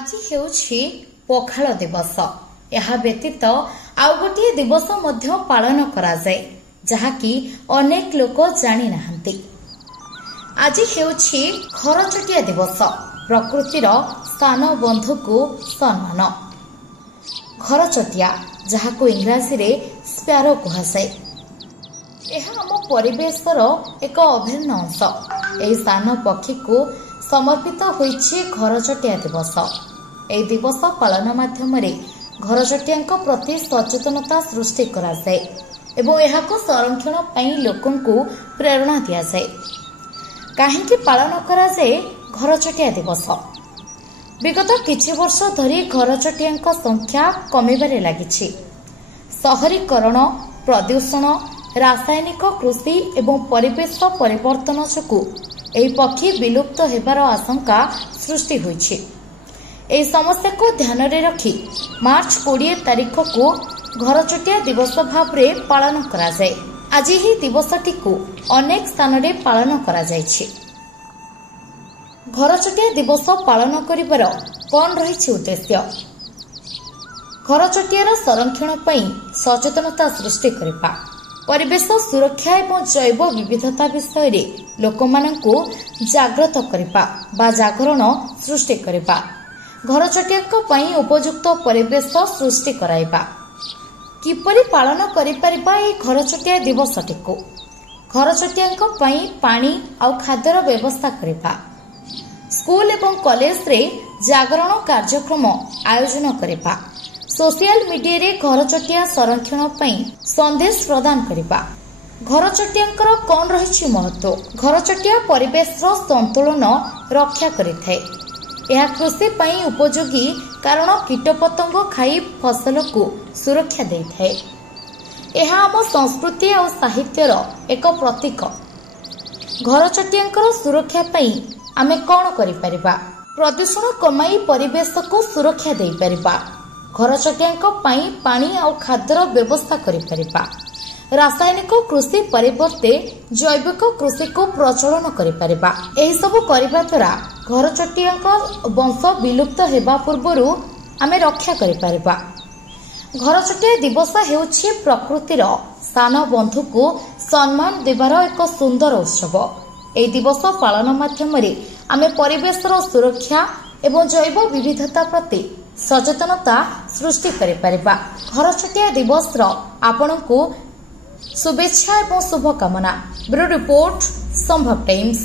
आज हेउछि पखाल दिवस। यह व्यतीत आउ गोटे दिवस मध्य पालन करा जाए जहाँकि अनेक लोक जानी नाहंती। आज हेउछि खरचटिया दिवस, प्रकृतिर स्थान बंधु को सम्मान। खरचटिया जहाको इंग्राजी रे स्पैरो कहासे, यह आम परिवेशर एक अभिन्न अंश। एही स्थान पक्षी को समर्पित होइछि घरचटिया दिवस। एही दिवस पालन माध्यम घरचटिया प्रति सचेतनता सृष्टि करा जाए एवं एहाको संरक्षण पई लोकंकु प्रेरणा दिया जाए। काहेकि पालन करा जाए घरचटिया दिवस? विगत किछि वर्ष धरी घरचटिया संख्या कमिबारे लागिछि। शहरीकरण, प्रदूषण, रासायनिक कृषि एवं परिवेश परिवर्तन जोगु एही पक्षी विलुप्त हेबार आशंका सृष्टि होइछि। एही समस्या को ध्यान रे रखी मार्च 20 तारिख को घरचटिया दिवस भाव में पालन करा जाए। आज ही दिवसटी को अनेक स्थान रे पालन करा जाइछि। घरचटिया दिवस पालन करिबार कोन रहिछि उद्देश्य? घरचटियार संरक्षण पई सचेतनता सृष्टि करिबा, परिवेश सुरक्षा एवं जैव विविधता विषय रे लोकमानंकु जागृत करिबा बा जागरण सृष्टि करिबा, घरचटिया पई उपयुक्त परिवेश सृष्टि कराइबा। किपरि पालन करि परिबा ए घरचटिया दिवसटी को? घरचटिया पई पानी आउ खाद्यर व्यवस्था करिबा, स्कूल एवं कॉलेज रे जागरण कार्यक्रम आयोजन करिबा, सोशल मीडिया रे घरचटिया संरक्षण पई संदेश प्रदान करिबा। घरचटिया कौन रही महत्व? घरचटिया परिवेश संतुलन रक्षा करिथाए। यह कृषि पई उपयोगी कारण कीटपतंग खाई फसल को सुरक्षा देइथाए। यह आम संस्कृति और साहित्यर एक प्रतीक। घरचटिया सुरक्षा पई आमे कौन करि परिबा? प्रदूषण कमाई परिवेश को सुरक्षा देई परिबा, घरचटिया पई पानी और खाद्यर व्यवस्था करि परिबा, रासायनिक कृषि परिवर्ते जैविक कृषि को प्रचलन करि परिबा। एही सब करिबा द्वारा घरचटिया वंश विलुप्त हेबा पूर्वरु आमे रक्षा करि परिबा। घरचटिया दिवस हेउछि प्रकृतिर स्थान बंधु को सम्मान देबार एक सुंदर उत्सव। एही दिवस पालन माध्यम आमे परिवेशर सुरक्षा एवं जैव विविधता प्रति सचेतनता सृष्टि करि परिबा। घरचटिया दिवस आपनकु शुभेच्छा एवं शुभकामना। ब्यूरो रिपोर्ट, संभव टाइम्स।